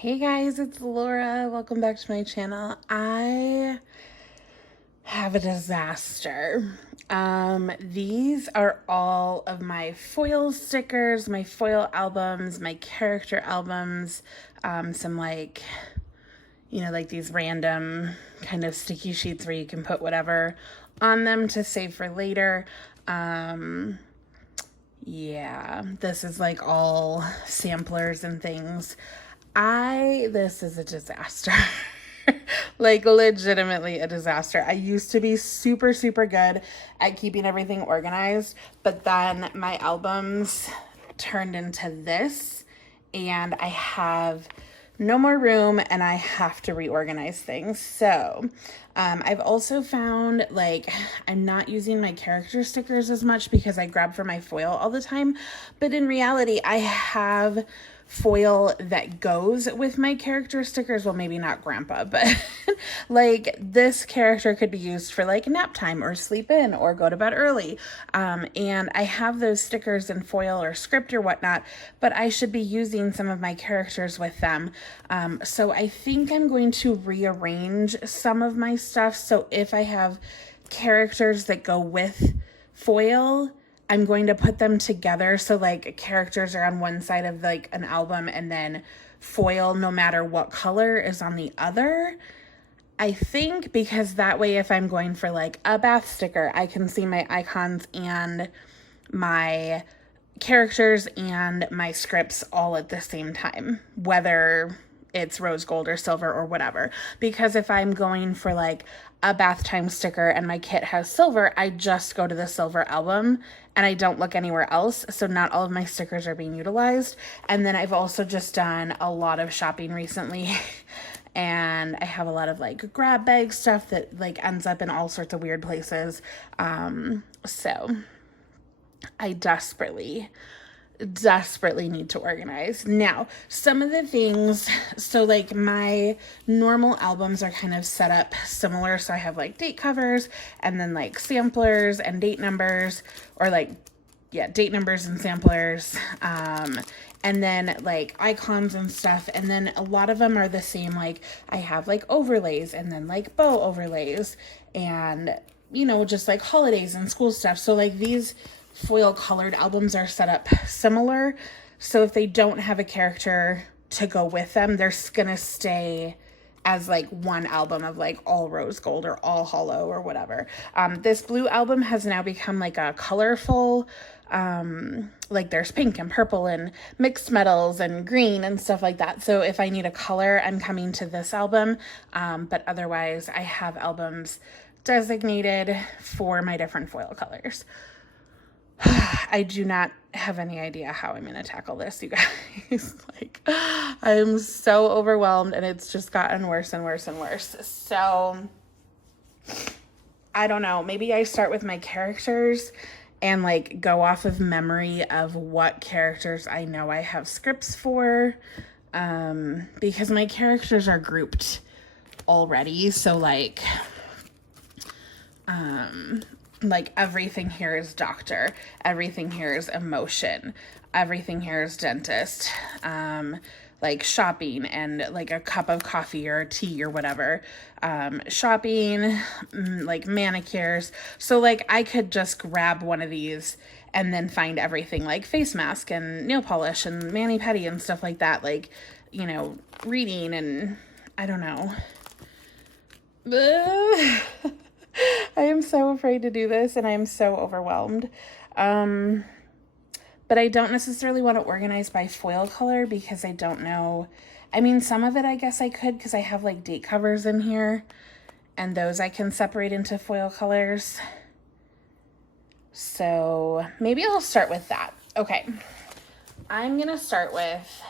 Hey guys, it's Laura. Welcome back to my channel. I have a disaster. These are all of my foil stickers, my foil albums, my character albums, some like these random kind of sticky sheets where you can put whatever on them to save for later. Yeah, this is like all samplers and things. This is a disaster. Like legitimately a disaster. I used to be super, super good at keeping everything organized, but then my albums turned into this and I have no more room and I have to reorganize things. So I've also found like I'm not using my character stickers as much because I grab for my foil all the time. But in reality, I have foil that goes with my character stickers. Well, maybe not grandpa, but like this character could be used for like nap time or sleep in or go to bed early. And I have those stickers in foil or script or whatnot, but I should be using some of my characters with them. So I think I'm going to rearrange some of my stuff. So if I have characters that go with foil, I'm going to put them together. So like characters are on one side of like an album and then foil, no matter what color, is on the other. I think because that way if I'm going for like a bath sticker, I can see my icons and my characters and my scripts all at the same time, whether it's rose gold or silver or whatever. Because if I'm going for like a bath time sticker and my kit has silver, I just go to the silver album and I don't look anywhere else. So not all of my stickers are being utilized. And then I've also just done a lot of shopping recently and I have a lot of like grab bag stuff that like ends up in all sorts of weird places. So I desperately need to organize. Now, some of the things, so like my normal albums are kind of set up similar. So I have like date covers and then like samplers and date numbers, or like, yeah, date numbers and samplers. And then like icons and stuff. And then a lot of them are the same. Like I have like overlays and then like bow overlays and, just like holidays and school stuff. So like these foil colored albums are set up similar. So if they don't have a character to go with them, they're gonna stay as like one album of like all rose gold or all hollow or whatever. This blue album has now become like a colorful, like there's pink and purple and mixed metals and green and stuff like that. So if I need a color, I'm coming to this album. But otherwise I have albums designated for my different foil colors. I do not have any idea how I'm going to tackle this, you guys. Like, I'm so overwhelmed and it's just gotten worse and worse and worse. So, I don't know. Maybe I start with my characters and like go off of memory of what characters I know I have scripts for. Because my characters are grouped already. So like everything here is doctor, everything here is emotion, everything here is dentist, like shopping and like a cup of coffee or tea or whatever, shopping, like manicures. So like I could just grab one of these and then find everything like face mask and nail polish and mani-pedi and stuff like that, like, reading and I don't know. I am so afraid to do this and I am so overwhelmed. But I don't necessarily want to organize by foil color because I don't know. I mean, some of it I guess I could because I have like date covers in here and those I can separate into foil colors. So maybe I'll start with that. Okay. I'm going to start with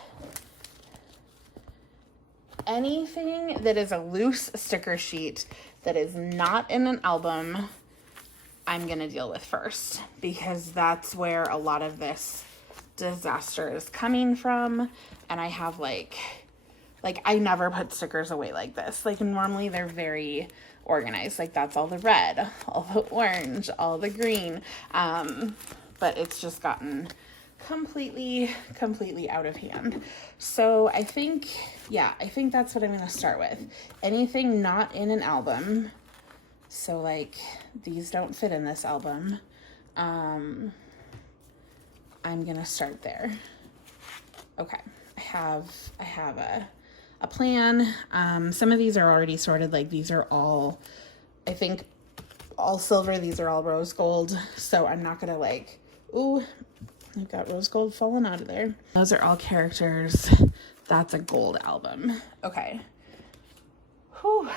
anything that is a loose sticker sheet that is not in an album, I'm going to deal with first because that's where a lot of this disaster is coming from. And I have like I never put stickers away like this. Like normally they're very organized. Like that's all the red, all the orange, all the green. But it's just gotten completely out of hand. So I think that's what I'm going to start with. Anything not in an album. So like these don't fit in this album. I'm going to start there. Okay. I have a plan. Some of these are already sorted. Like these are all, I think, all silver. These are all rose gold. So I'm not going to like, ooh, I've got rose gold falling out of there. Those are all characters. That's a gold album. Okay. Whew.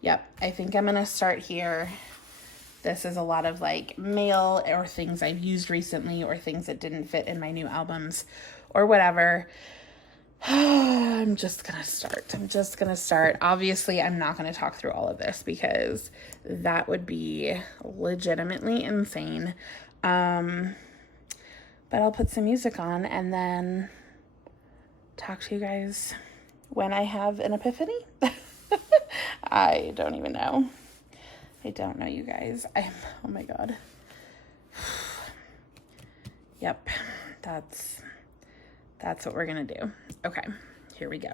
Yep. I think I'm going to start here. This is a lot of like mail or things I've used recently or things that didn't fit in my new albums or whatever. I'm just going to start. Obviously, I'm not going to talk through all of this because that would be legitimately insane. But I'll put some music on and then talk to you guys when I have an epiphany. I don't even know. I don't know, you guys. Oh my God. Yep. That's what we're gonna do. Okay, here we go.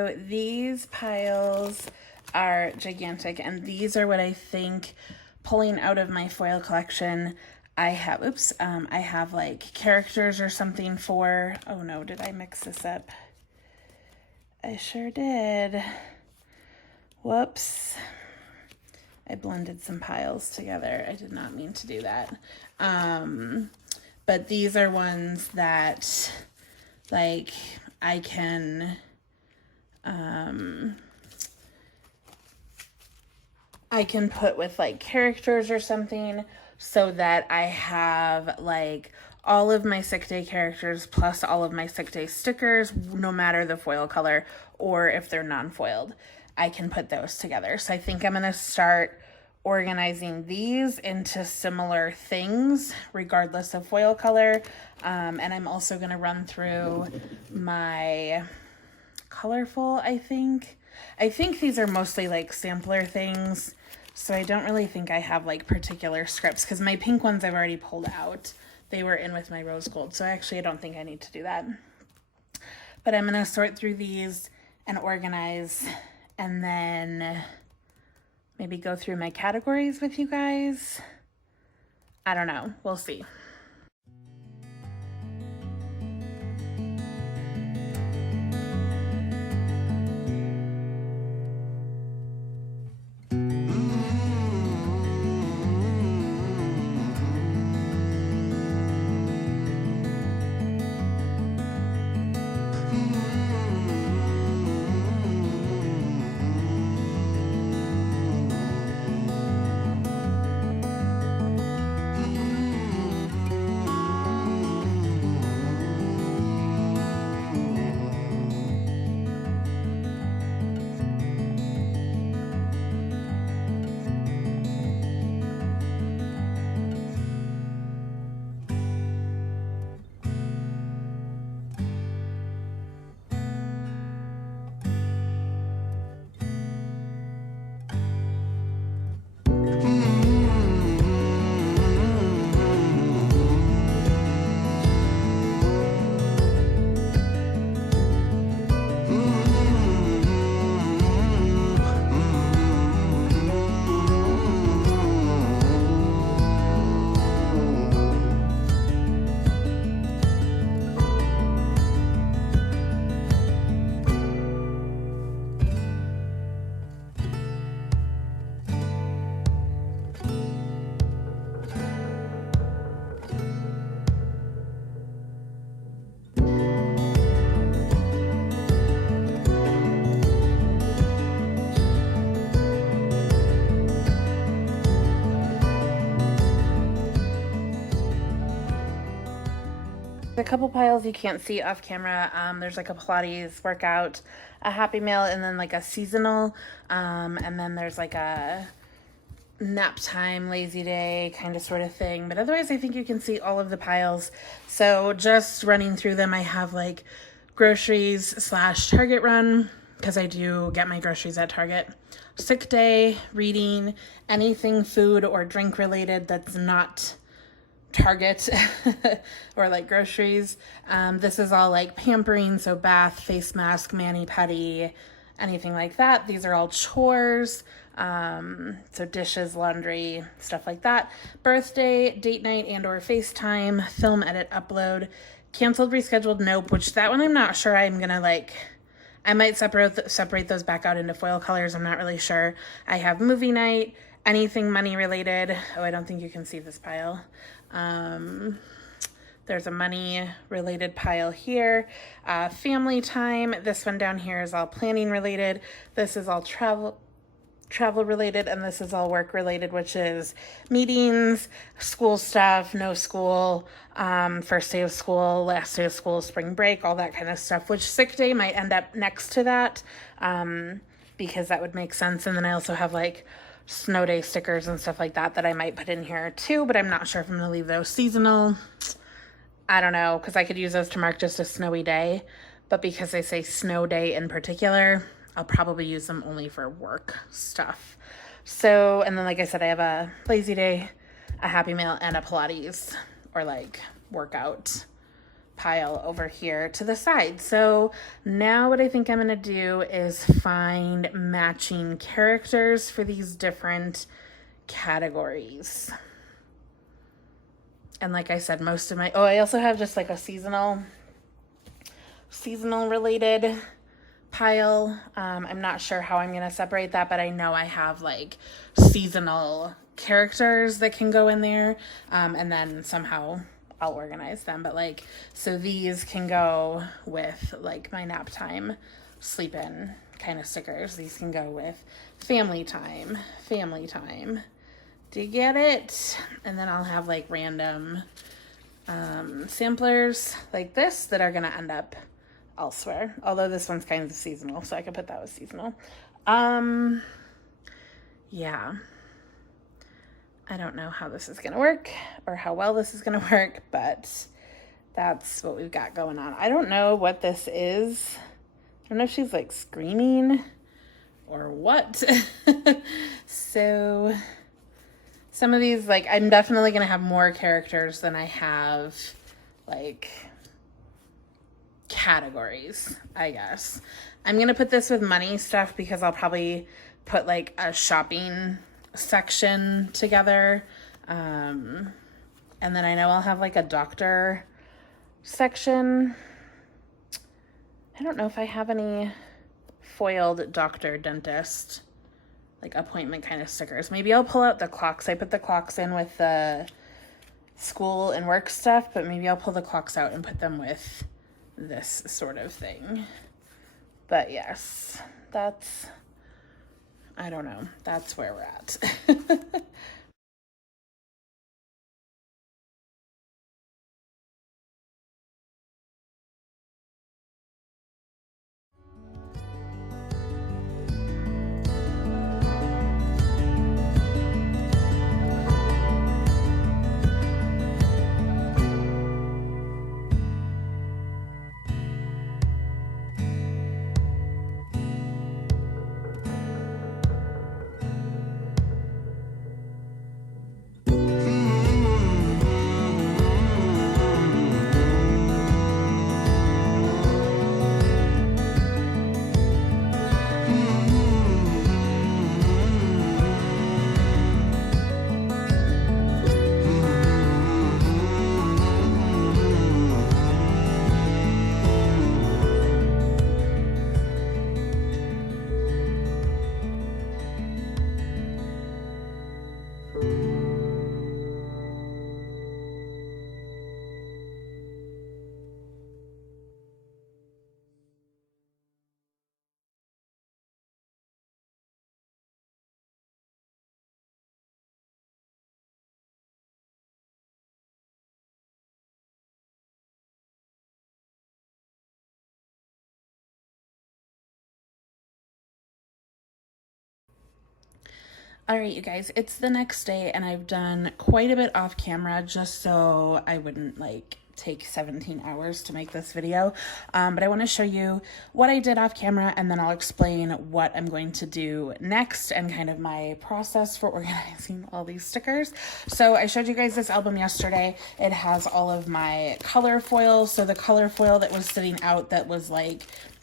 So these piles are gigantic, and these are what I think, pulling out of my foil collection, I have, I have like characters or something for, oh no, did I mix this up? I sure did. Whoops. I blended some piles together. I did not mean to do that. But these are ones that, like, I can, put with like characters or something, so that I have like all of my sick day characters plus all of my sick day stickers, no matter the foil color or if they're non-foiled. I can put those together. So I think I'm going to start organizing these into similar things regardless of foil color. And I'm also going to run through my colorful, I think these are mostly like sampler things, so I don't really think I have like particular scripts, because my pink ones I've already pulled out. They were in with my rose gold, so actually I don't think I need to do that. But I'm going to sort through these and organize, and then maybe go through my categories with you guys. I don't know. We'll see. A couple piles you can't see off camera. There's like a Pilates workout, a Happy Meal, and then like a seasonal. And then there's like a nap time, lazy day kind of sort of thing. But otherwise, I think you can see all of the piles. So just running through them, I have like groceries / Target run, because I do get my groceries at Target. Sick day, reading, anything food or drink related that's not Target or like groceries. This is all like pampering, so bath, face mask, mani-pedi, anything like that. These are all chores, so dishes, laundry, stuff like that. Birthday, date night and or FaceTime, film, edit, upload, canceled, rescheduled, nope, which that one I'm not sure I'm gonna like. I might separate those back out into foil colors. I'm not really sure. I have movie night, anything money related. Oh, I don't think you can see this pile. There's a money related pile here. Family time. This one down here is all planning related. This is all travel related, and this is all work related, which is meetings, school stuff, no school, first day of school, last day of school, spring break, all that kind of stuff, which sick day might end up next to that, because that would make sense. And then I also have like snow day stickers and stuff like that I might put in here too, but I'm not sure if I'm gonna leave those seasonal. I don't know, because I could use those to mark just a snowy day, but because they say snow day in particular, I'll probably use them only for work stuff. So, and then like I said, I have a lazy day, a Happy Meal, and a Pilates or like workout pile over here to the side. So now what I think I'm gonna do is find matching characters for these different categories. And like I said, most of my, I also have just like a seasonal related pile. I'm not sure how I'm gonna separate that, but I know I have like seasonal characters that can go in there, and then somehow I'll organize them. But like, so these can go with like my nap time, sleep in kind of stickers. These can go with family time. Do you get it? And then I'll have like random samplers like this that are gonna end up elsewhere. Although this one's kind of seasonal, so I could put that with seasonal. Yeah. I don't know how this is gonna work or how well this is gonna work, but that's what we've got going on. I don't know what this is. I don't know if she's like screaming or what. So some of these, like, I'm definitely gonna have more characters than I have like categories, I guess. I'm gonna put this with money stuff because I'll probably put like a shopping section together, and then I know I'll have like a doctor section. I don't know if I have any foiled doctor dentist like appointment kind of stickers. Maybe I'll pull out the clocks. I put the clocks in with the school and work stuff, but maybe I'll pull the clocks out and put them with this sort of thing. But yes, that's, I don't know, that's where we're at. All right, you guys, it's the next day and I've done quite a bit off camera just so I wouldn't like take 17 hours to make this video. But I want to show you what I did off camera and then I'll explain what I'm going to do next and kind of my process for organizing all these stickers. So I showed you guys this album yesterday. It has all of my color foil. So the color foil that was sitting out that was like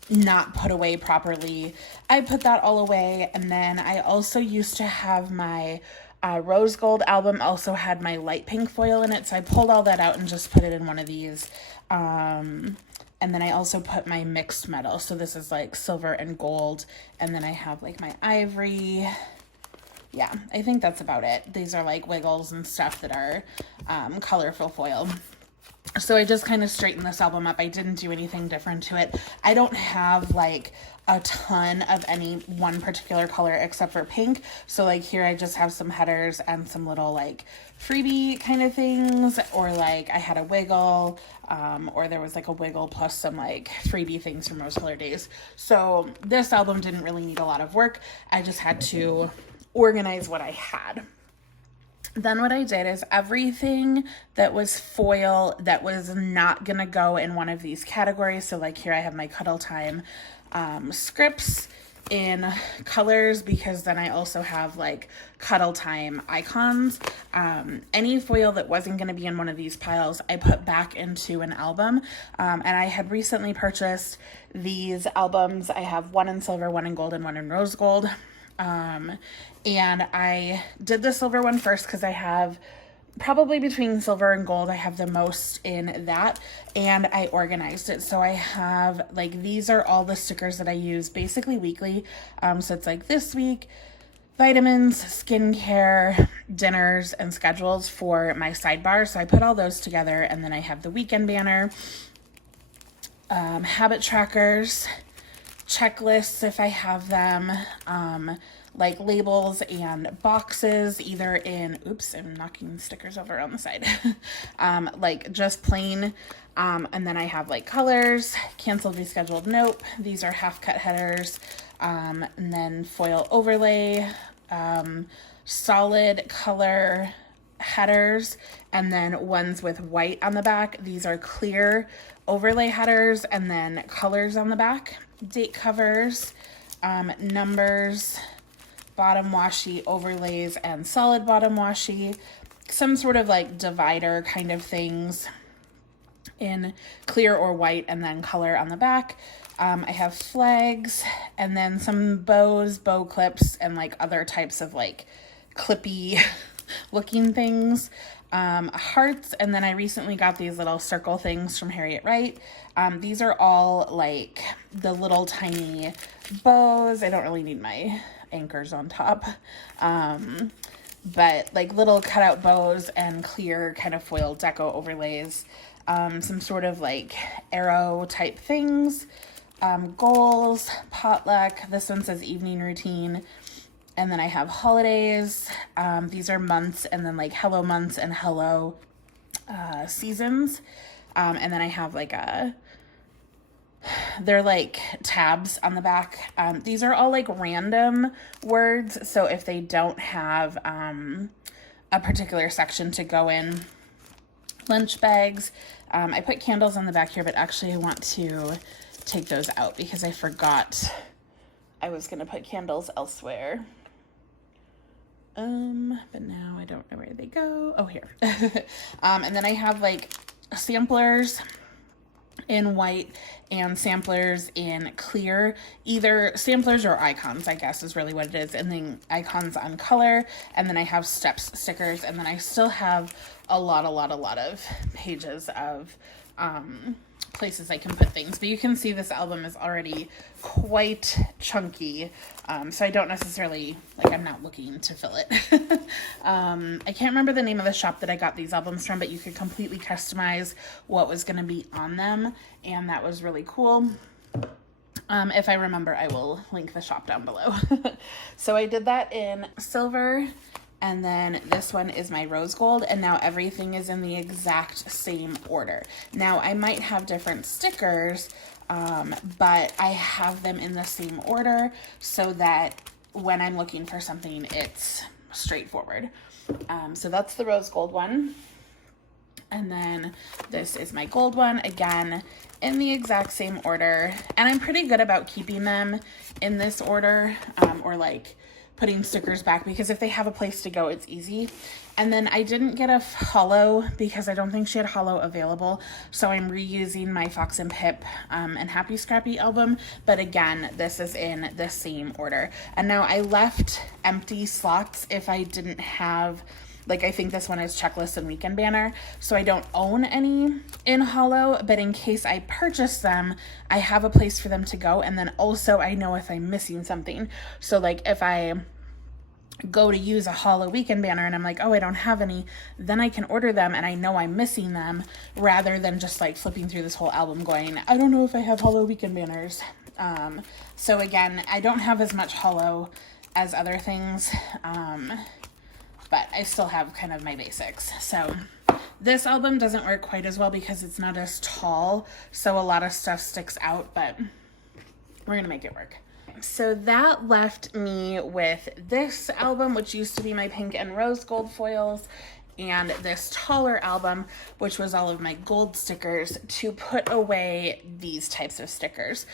not put away properly, I put that all away. And then I also used to have my rose gold album also had my light pink foil in it, so I pulled all that out and just put it in one of these. And then I also put my mixed metal, so this is like silver and gold, and then I have like my ivory. Yeah, I think that's about it. These are like wiggles and stuff that are colorful foil. So I just kind of straightened this album up. I didn't do anything different to it. I don't have like a ton of any one particular color except for pink. So like here I just have some headers and some little like freebie kind of things, or like I had a wiggle, or there was like a wiggle plus some like freebie things from Rose Color Days. So this album didn't really need a lot of work. I just had to organize what I had. Then what I did is everything that was foil that was not going to go in one of these categories. So like here I have my Cuddle Time scripts. in colors because then I also have like cuddle time icons. Any foil that wasn't going to be in one of these piles, I put back into an album. And I had recently purchased these albums. I have one in silver, one in gold, and one in rose gold. And I did the silver one first because I have probably between silver and gold, I have the most in that, and I organized it. So I have like, these are all the stickers that I use basically weekly. So it's like this week, vitamins, skincare, dinners, and schedules for my sidebar. So I put all those together, and then I have the weekend banner, habit trackers, checklists if I have them, like labels and boxes, either in, oops, I'm knocking stickers over on the side, like just plain, and then I have like colors, canceled, rescheduled, nope, these are half cut headers, and then foil overlay, solid color headers, and then ones with white on the back. These are clear overlay headers, and then colors on the back, date covers, numbers, bottom washi overlays, and solid bottom washi, some sort of like divider kind of things in clear or white, and then color on the back. I have flags, and then some bows, bow clips, and like other types of like clippy looking things, hearts, and then I recently got these little circle things from Harriet Wright. These are all like the little tiny bows. I don't really need my anchors on top, but like little cutout bows and clear kind of foil deco overlays, some sort of like arrow type things, goals, potluck. This one says evening routine. And then I have holidays. These are months, and then like hello months and hello seasons. And then I have like they're like tabs on the back. These are all like random words. So if they don't have a particular section to go in, lunch bags. I put candles on the back here, but actually I want to take those out because I forgot I was going to put candles elsewhere. But now I don't know where they go. Oh, here. And then I have like samplers in white and samplers in clear, either samplers or icons, I guess is really what it is. And then icons on color. And then I have steps stickers. And then I still have a lot of pages of, places I can put things, but you can see this album is already quite chunky, so I don't necessarily, like, I'm not looking to fill it. I can't remember the name of the shop that I got these albums from, but you could completely customize what was going to be on them, and that was really cool. If I remember, I will link the shop down below. So I did that in silver, and then this one is my rose gold, and now everything is in the exact same order. Now I might have different stickers, but I have them in the same order so that when I'm looking for something, it's straightforward. So that's the rose gold one. And then this is my gold one, again, in the exact same order. And I'm pretty good about keeping them in this order, or like putting stickers back, because if they have a place to go, it's easy. And then I didn't get a hollow because I don't think she had hollow available. So I'm reusing my Fox and Pip and Happy Scrappy album. But again, this is in the same order. And now I left empty slots if I didn't have, like, I think this one is checklist and weekend banner. So I don't own any in hollow, but in case I purchase them, I have a place for them to go. And then also I know if I'm missing something. So like if I go to use a hollow weekend banner and I'm like, oh, I don't have any, then I can order them and I know I'm missing them, rather than just like flipping through this whole album going, I don't know if I have hollow weekend banners. So again, I don't have as much hollow as other things, but I still have kind of my basics. So this album doesn't work quite as well because it's not as tall, so a lot of stuff sticks out, but we're gonna make it work. So that left me with this album, which used to be my pink and rose gold foils, and this taller album, which was all of my gold stickers, to put away these types of stickers.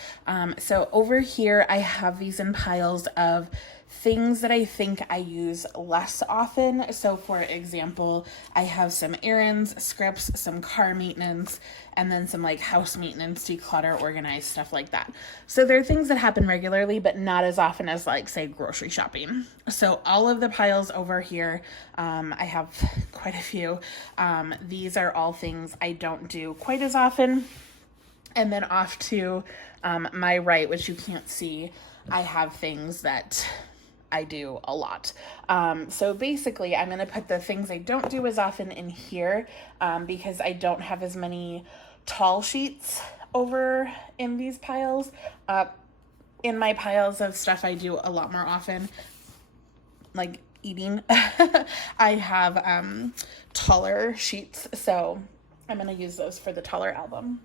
So over here, I have these in piles of things that I think I use less often. So for example, I have some errands, scripts, some car maintenance, and then some like house maintenance, declutter, organize, stuff like that. So there are things that happen regularly, but not as often as like say grocery shopping. So all of the piles over here, I have quite a few. These are all things I don't do quite as often. And then off to my right, which you can't see, I have things that I do a lot. So basically, I'm going to put the things I don't do as often in here because I don't have as many tall sheets over in these piles. In my piles of stuff I do a lot more often, like eating, I have taller sheets. So I'm going to use those for the taller album.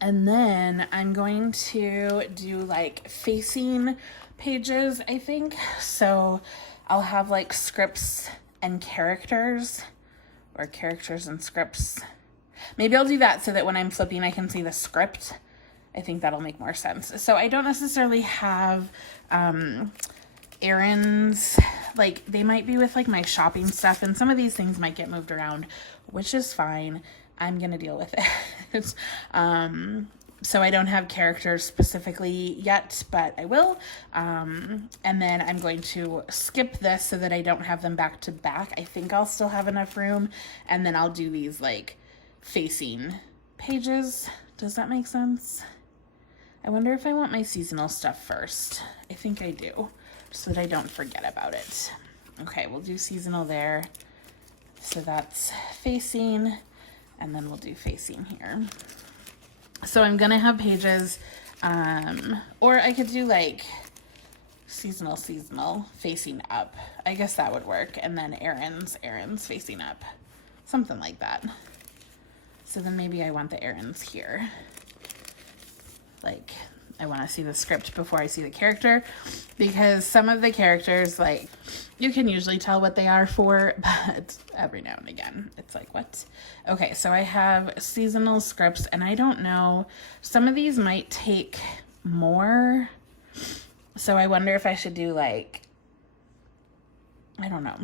And then I'm going to do like facing pages, I think. So I'll have like scripts and characters, or characters and scripts. Maybe I'll do that so that when I'm flipping, I can see the script. I think that'll make more sense. So I don't necessarily have errands. Like they might be with like my shopping stuff, and some of these things might get moved around, which is fine. I'm going to deal with it. So I don't have characters specifically yet, but I will. And then I'm going to skip this so that I don't have them back to back. I think I'll still have enough room. And then I'll do these like facing pages. Does that make sense? I wonder if I want my seasonal stuff first. I think I do, so that I don't forget about it. Okay, we'll do seasonal there. So that's facing. And then we'll do facing here. So I'm gonna have pages, or I could do like seasonal, facing up. I guess that would work. And then errands, facing up. Something like that. So then maybe I want the errands here. Like, I want to see the script before I see the character, because some of the characters, like, you can usually tell what they are for, but every now and again, it's like, what? Okay, so I have seasonal scripts, and I don't know, some of these might take more, so I wonder if I should do, like, I don't know.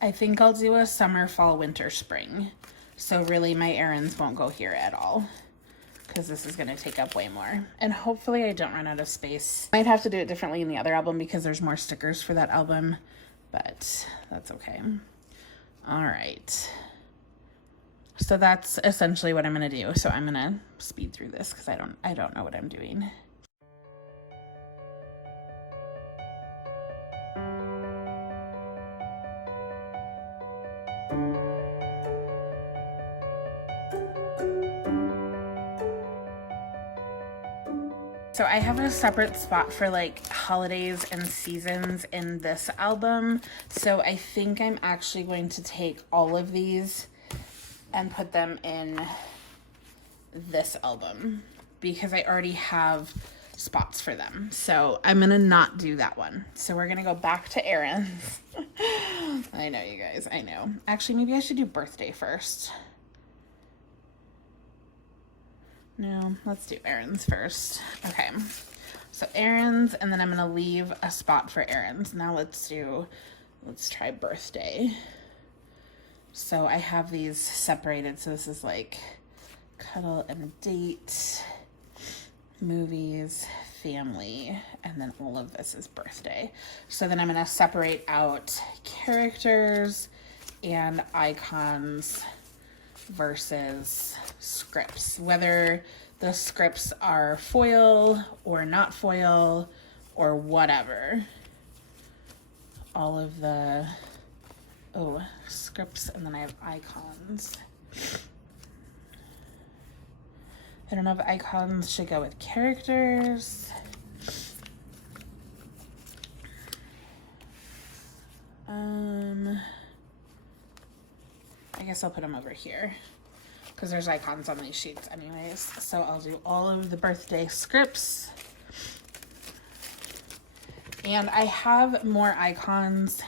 I think I'll do a summer, fall, winter, spring, so really my errands won't go here at all, because this is going to take up way more. And hopefully I don't run out of space. Might have to do it differently in the other album because there's more stickers for that album, but that's okay. All right. So that's essentially what I'm going to do. So I'm going to speed through this because I don't know what I'm doing. So I have a separate spot for like holidays and seasons in this album. So I think I'm actually going to take all of these and put them in this album because I already have spots for them. So I'm going to not do that one. So we're going to go back to errands. I know, you guys, I know. Actually, maybe I should do birthday first. No, let's do errands first. Okay, so errands, and then I'm gonna leave a spot for errands. Now let's try birthday. So I have these separated. So this is like cuddle and a date, movies, family, and then all of this is birthday. So then I'm gonna separate out characters and icons versus scripts, whether the scripts are foil or not foil or whatever. All of the scripts, and then I have icons. I don't know if icons should go with characters. I guess I'll put them over here because there's icons on these sheets anyways. So I'll do all of the birthday scripts. And I have more icons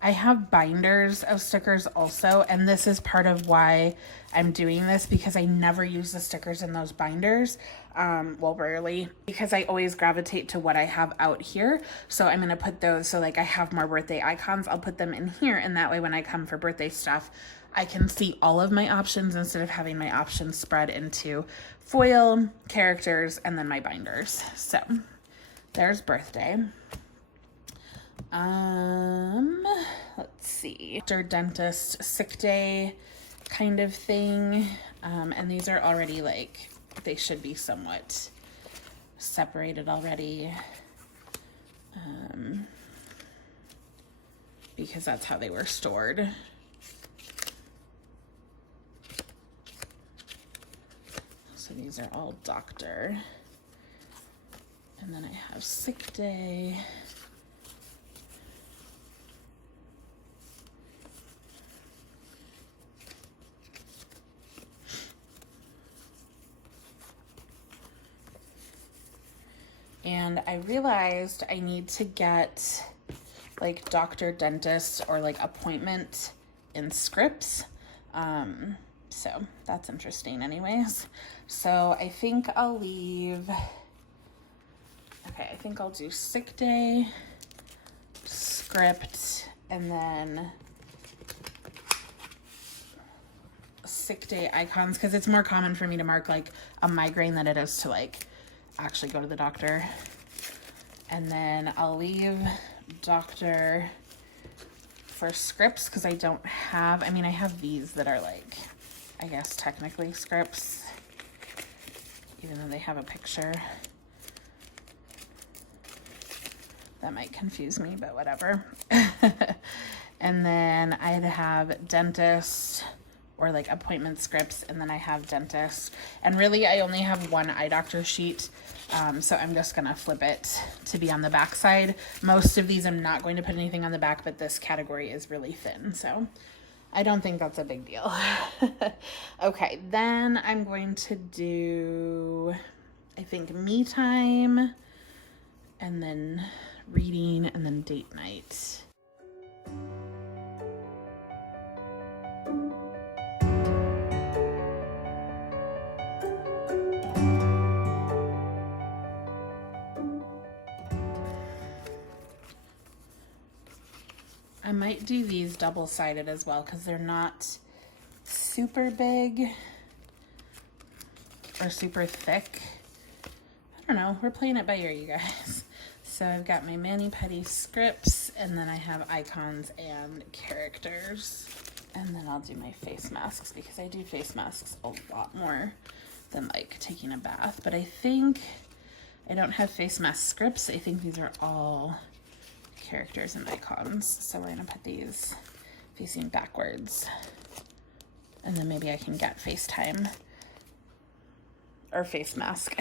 I have binders of stickers also, and this is part of why I'm doing this, because I never use the stickers in those binders. Well, rarely, because I always gravitate to what I have out here. So I'm going to put those, so like I have more birthday icons, I'll put them in here, and that way when I come for birthday stuff, I can see all of my options instead of having my options spread into foil, characters, and then my binders. So there's birthday. Let's see, doctor, dentist, sick day kind of thing. And these are already like, they should be somewhat separated already. Because that's how they were stored. So these are all doctor. And then I have sick day. And I realized I need to get like doctor, dentist, or like appointment in scripts. So that's interesting anyways. So I think I'll leave, okay, I think I'll do sick day, script, and then sick day icons, because it's more common for me to mark like a migraine than it is to like actually go to the doctor. And then I'll leave doctor for scripts, because I don't have, I mean, I have these that are like, I guess technically scripts, even though they have a picture. That might confuse me, but whatever. And then I'd have dentist, or like appointment scripts, and then I have dentist. And really I only have one eye doctor sheet, so I'm just gonna flip it to be on the back side. Most of these I'm not going to put anything on the back, but this category is really thin, so I don't think that's a big deal. Okay, then I'm going to do, I think, me time, and then reading, and then date night. I might do these double-sided as well, because they're not super big or super thick. I don't know, we're playing it by ear, you guys. So I've got my mani-pedi scripts, and then I have icons and characters. And then I'll do my face masks, because I do face masks a lot more than like taking a bath. But I think I don't have face mask scripts. I think these are all characters and icons. So we're gonna put these facing backwards, and then maybe I can get FaceTime or face mask.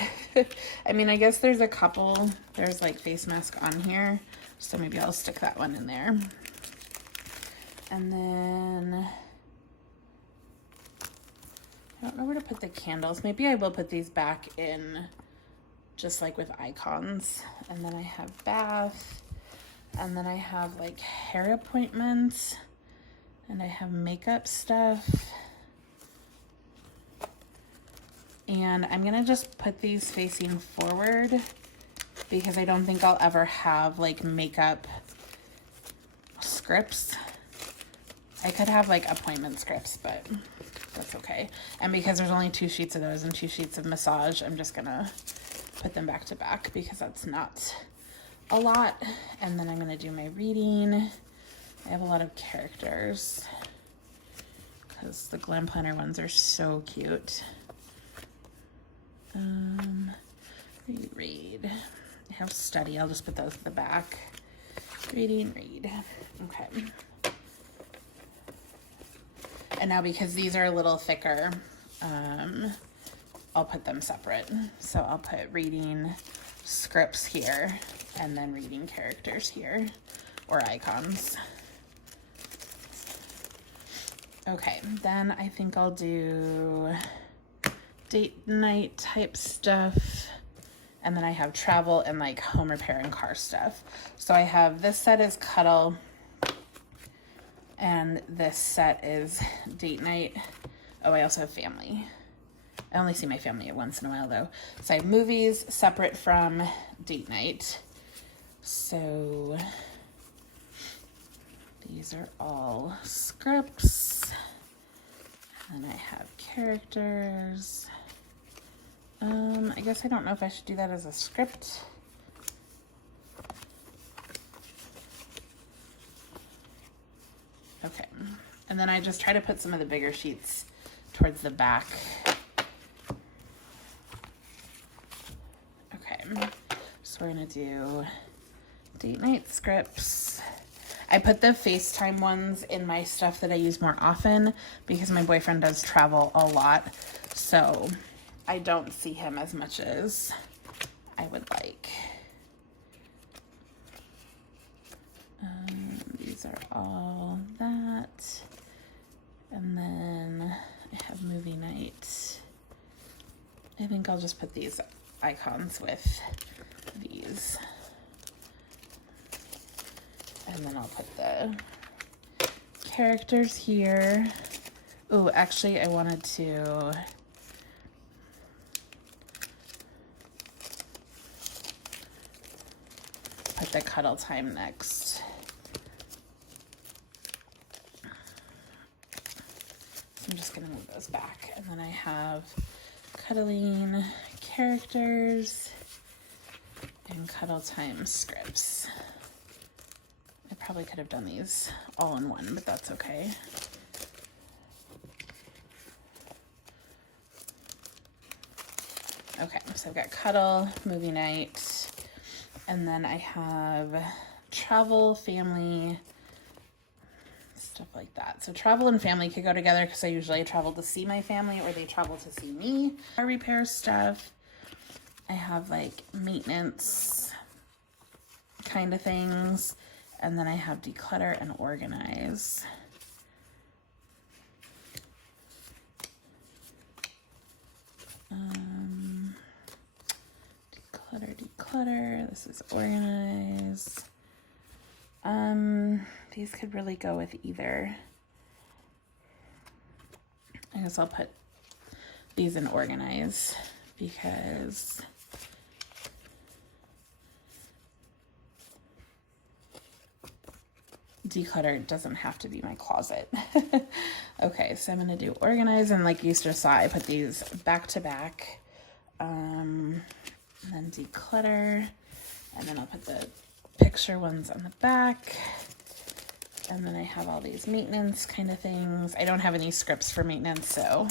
I mean, I guess there's a couple, there's like face mask on here, so maybe I'll stick that one in there. And then I don't know where to put the candles. Maybe I will put these back in just like with icons. And then I have bath, and then I have like hair appointments, and I have makeup stuff. And I'm gonna just put these facing forward, because I don't think I'll ever have like makeup scripts. I could have like appointment scripts, but that's okay. And because there's only 2 sheets of those and 2 sheets of massage, I'm just gonna put them back to back, because that's not a lot. And then I'm gonna do my reading. I have a lot of characters, because the Glam Planner ones are so cute. Read. I have study. I'll just put those at the back. Reading, read. Okay. And now, because these are a little thicker, I'll put them separate. So I'll put reading scripts here, and then reading characters here, or icons. Okay, then I think I'll do date night type stuff. And then I have travel and like home repair and car stuff. So I have, this set is Cuddle. And this set is date night. Oh, I also have family. I only see my family once in a while though. So I have movies separate from date night. So these are all scripts. And I have characters. I guess I don't know if I should do that as a script. Okay, and then I just try to put some of the bigger sheets towards the back. Okay, so we're gonna do date night scripts. I put the FaceTime ones in my stuff that I use more often because my boyfriend does travel a lot, so I don't see him as much as I would like. These are all that. And then I have movie night. I think I'll just put these icons with these. And then I'll put the characters here. Oh, actually I wanted to put the cuddle time next. I'm just gonna move those back. And then I have cuddling characters and cuddle time scripts. I probably could have done these all in one, but that's okay. Okay, so I've got cuddle, movie night, and then I have travel, family, stuff like that. So travel and family could go together because I usually travel to see my family or they travel to see me. Car repair stuff. I have like maintenance kind of things. And then I have declutter and organize. Declutter. This is organize. These could really go with either. I guess I'll put these in organize because declutter doesn't have to be my closet. Okay, so I'm gonna do organize, and like you just saw, I put these back to back. And then declutter, and then I'll put the picture ones on the back. And then I have all these maintenance kind of things. I don't have any scripts for maintenance, so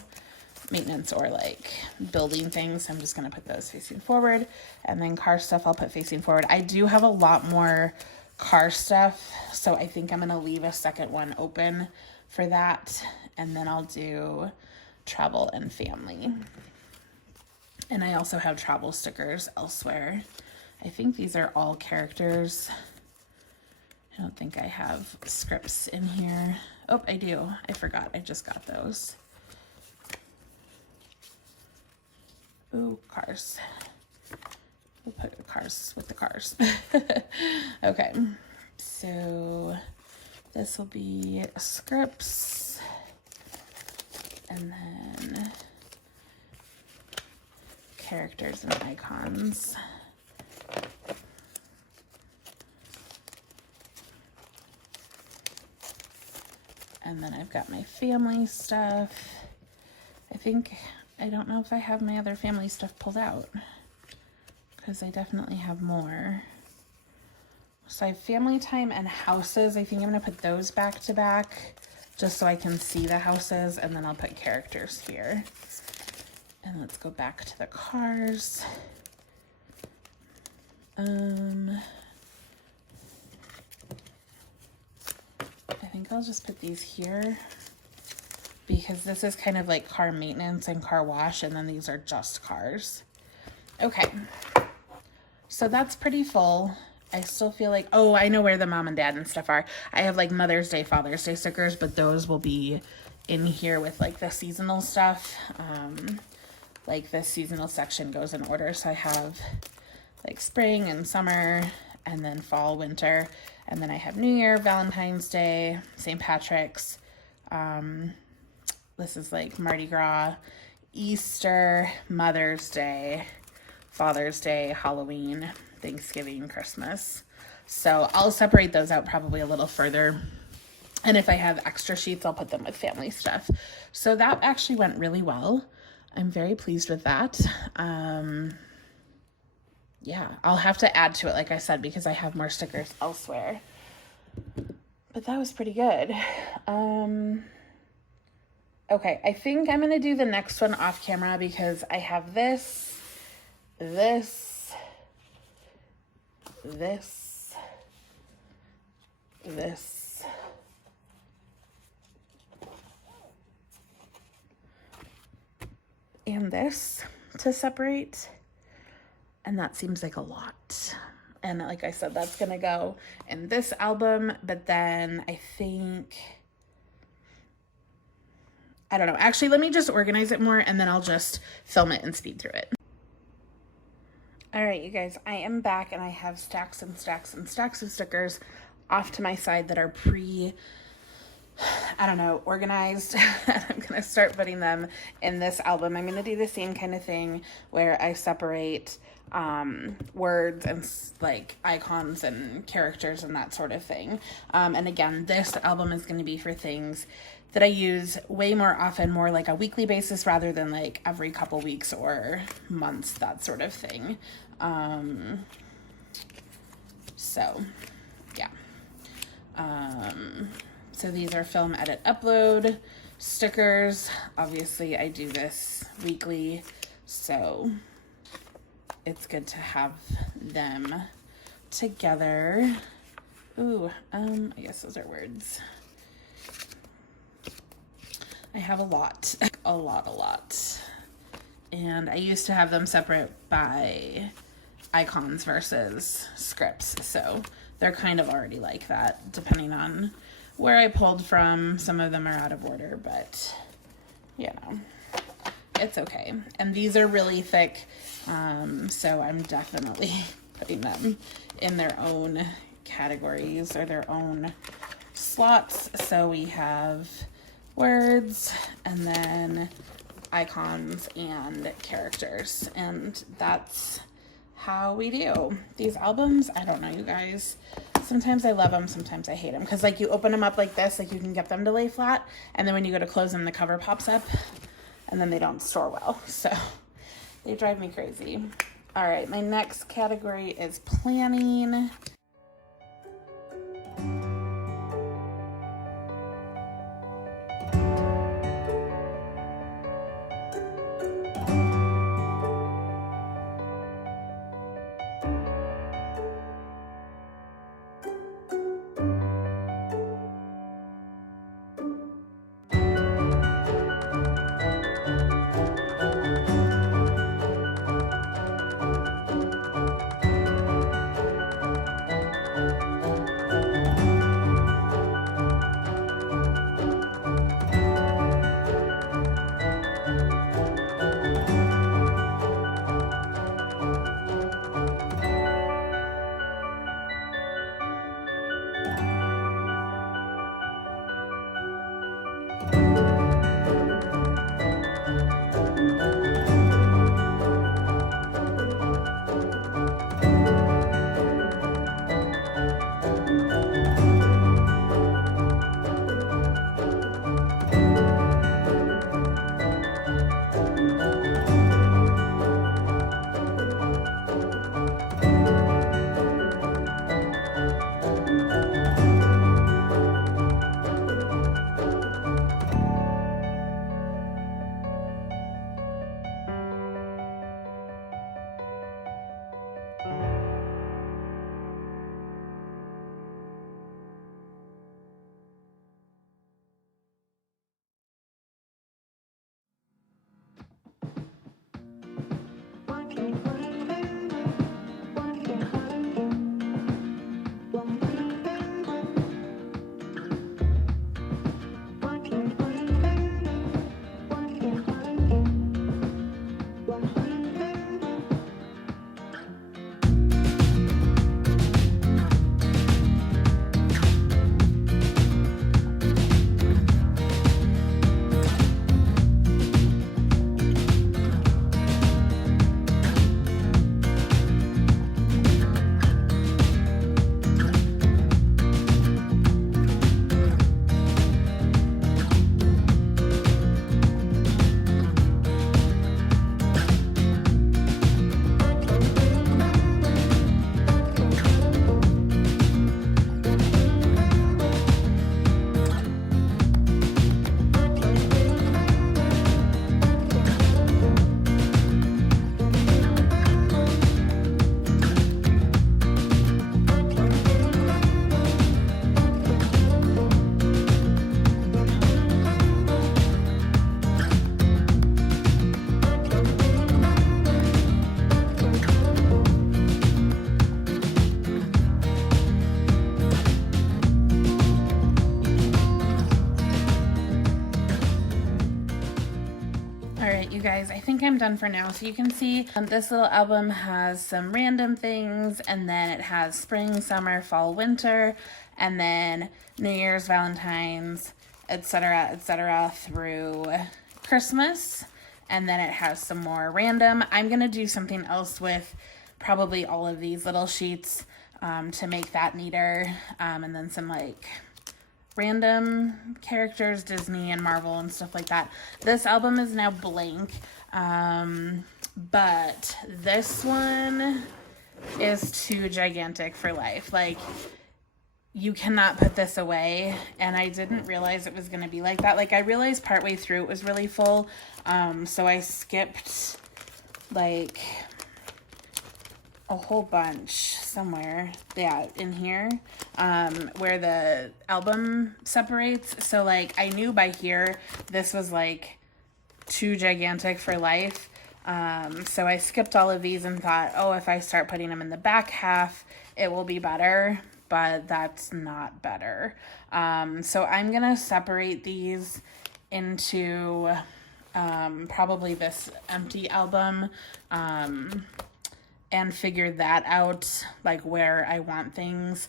maintenance or like building things, I'm just gonna put those facing forward. And then car stuff I'll put facing forward. I do have a lot more car stuff, so I think I'm gonna leave a second one open for that. And then I'll do travel and family. And I also have travel stickers elsewhere. I think these are all characters. I don't think I have scripts in here. Oh, I do. I forgot. I just got those. Ooh, cars. We'll put the cars with the cars. Okay, so this will be scripts. And then characters and icons. And then I've got my family stuff. I don't know if I have my other family stuff pulled out, because I definitely have more. So I have family time and houses. I think I'm gonna put those back to back just so I can see the houses, and then I'll put characters here. And let's go back to the cars. I think I'll just put these here because this is kind of like car maintenance and car wash, and then these are just cars. Okay, so that's pretty full. I still feel like, oh, I know where the mom and dad and stuff are. I have like Mother's Day, Father's Day stickers, but those will be in here with like the seasonal stuff. Like this seasonal section goes in order. So I have like spring and summer, and then fall, winter, and then I have New Year, Valentine's Day, St. Patrick's. This is like Mardi Gras, Easter, Mother's Day, Father's Day, Halloween, Thanksgiving, Christmas. So I'll separate those out probably a little further. And if I have extra sheets, I'll put them with family stuff. So that actually went really well. I'm very pleased with that. Yeah, I'll have to add to it, like I said, because I have more stickers elsewhere. But that was pretty good. Okay, I think I'm going to do the next one off camera because I have this, this, and this to separate. And that seems like a lot. And like I said, that's going to go in this album, but then I think, I don't know. Actually, let me just organize it more and then I'll just film it and speed through it. All right, you guys, I am back and I have stacks and stacks and stacks of stickers off to my side that are organized. I'm going to start putting them in this album. I'm going to do the same kind of thing where I separate words and like icons and characters and that sort of thing. And again, this album is going to be for things that I use way more often, more like a weekly basis rather than like every couple weeks or months, that sort of thing. So yeah. So these are film, edit, upload stickers. Obviously I do this weekly, so it's good to have them together. Ooh, I guess those are words. I have a lot. A lot. And I used to have them separate by icons versus scripts. So they're kind of already like that, depending on where I pulled from. Some of them are out of order, but you know, it's okay. And these are really thick, so I'm definitely putting them in their own categories or their own slots. So we have words and then icons and characters, and that's how we do these albums. I don't know, you guys, sometimes I love them, sometimes I hate them, because like you open them up like this, like you can get them to lay flat, and then when you go to close them, the cover pops up and then they don't store well, so they drive me crazy. All right, my next category is planning. guys, I think I'm done for now. So you can see this little album has some random things, and then it has spring, summer, fall, winter, and then New Year's, Valentine's, etc., through Christmas. And then it has some more random. I'm going to do something else with probably all of these little sheets to make that neater. And then some like random characters, Disney and Marvel and stuff like that. This album is now blank, but this one is too gigantic for life. Like, you cannot put this away, and I didn't realize it was going to be like that. Like, I realized partway through it was really full, so I skipped like a whole bunch somewhere, yeah, in here, where the album separates. So like, I knew by here this was like too gigantic for life, so I skipped all of these and thought, oh, if I start putting them in the back half, it will be better, but that's not better. So I'm gonna separate these into probably this empty album, and figure that out, like where I want things.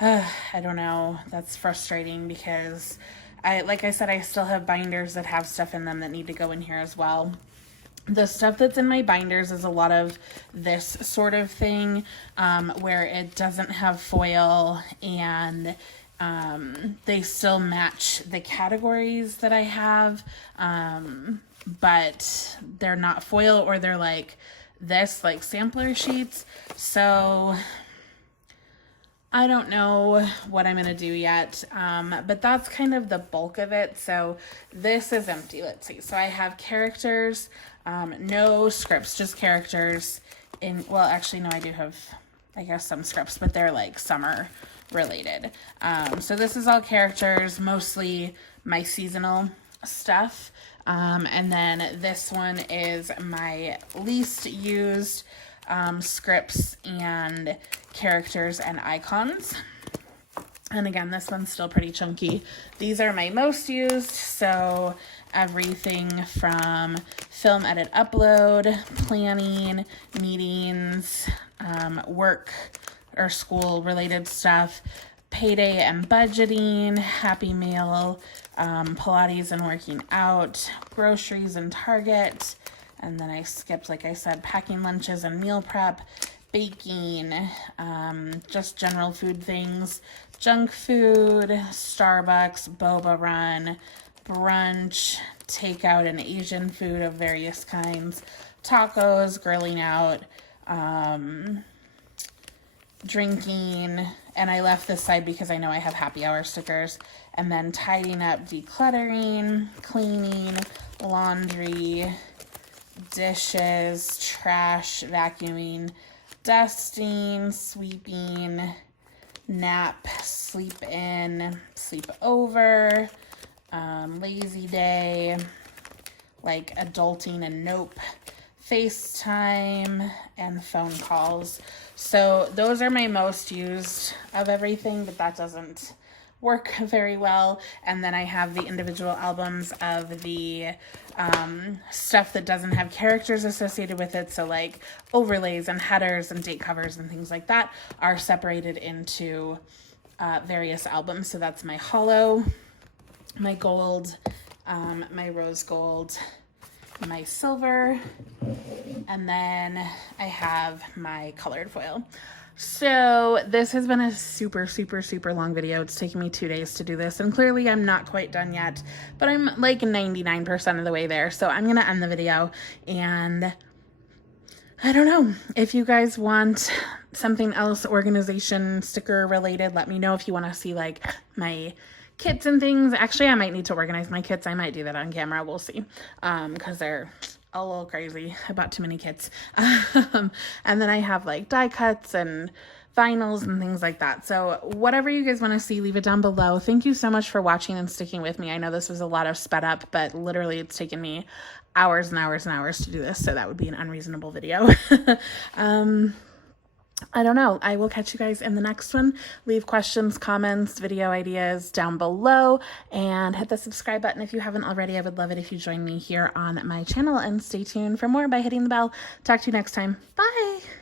I don't know. That's frustrating because like I said, I still have binders that have stuff in them that need to go in here as well. The stuff that's in my binders is a lot of this sort of thing, where it doesn't have foil, and they still match the categories that I have, but they're not foil, or they're like this, like sampler sheets. So I don't know what I'm gonna do yet, but that's kind of the bulk of it. So this is empty. Let's see. So I have characters, no scripts, just characters in, well, actually, no, I do have, I guess, some scripts, but they're like summer related. So this is all characters, mostly my seasonal stuff. And then this one is my least used scripts and characters and icons. And again, this one's still pretty chunky. These are my most used, so everything from film edit upload, planning, meetings, work or school related stuff, payday and budgeting, Happy Meal, Pilates and working out, groceries and Target, and then I skipped, like I said, packing lunches and meal prep, baking, just general food things, junk food, Starbucks, boba run, brunch, takeout and Asian food of various kinds, tacos, grilling out, drinking, and I left this side because I know I have happy hour stickers, and then tidying up, decluttering, cleaning, laundry, dishes, trash, vacuuming, dusting, sweeping, nap, sleep in, sleep over, lazy day, like adulting and nope, FaceTime, and phone calls. So those are my most used of everything, but that doesn't work very well. And then I have the individual albums of the stuff that doesn't have characters associated with it. So like overlays and headers and date covers and things like that are separated into various albums. So that's my hollow, my gold, my rose gold, my silver, and then I have my colored foil. So this has been a super long video. It's taken me 2 days to do this, and clearly I'm not quite done yet, but I'm like 99% of the way there. So I'm gonna end the video, and I don't know, if you guys want something else organization sticker related, let me know. If you want to see like my kits and things, actually I might need to organize my kits. I might do that on camera, we'll see, because they're a little crazy. I bought too many kits. And then I have like die cuts and vinyls and things like that. So whatever you guys want to see, leave it down below. Thank you so much for watching and sticking with me. I know this was a lot of sped up, but literally it's taken me hours and hours and hours to do this, so that would be an unreasonable video. I don't know. I will catch you guys in the next one. Leave questions, comments, video ideas down below, and hit the subscribe button if you haven't already. I would love it if you join me here on my channel, and stay tuned for more by hitting the bell. Talk to you next time. Bye.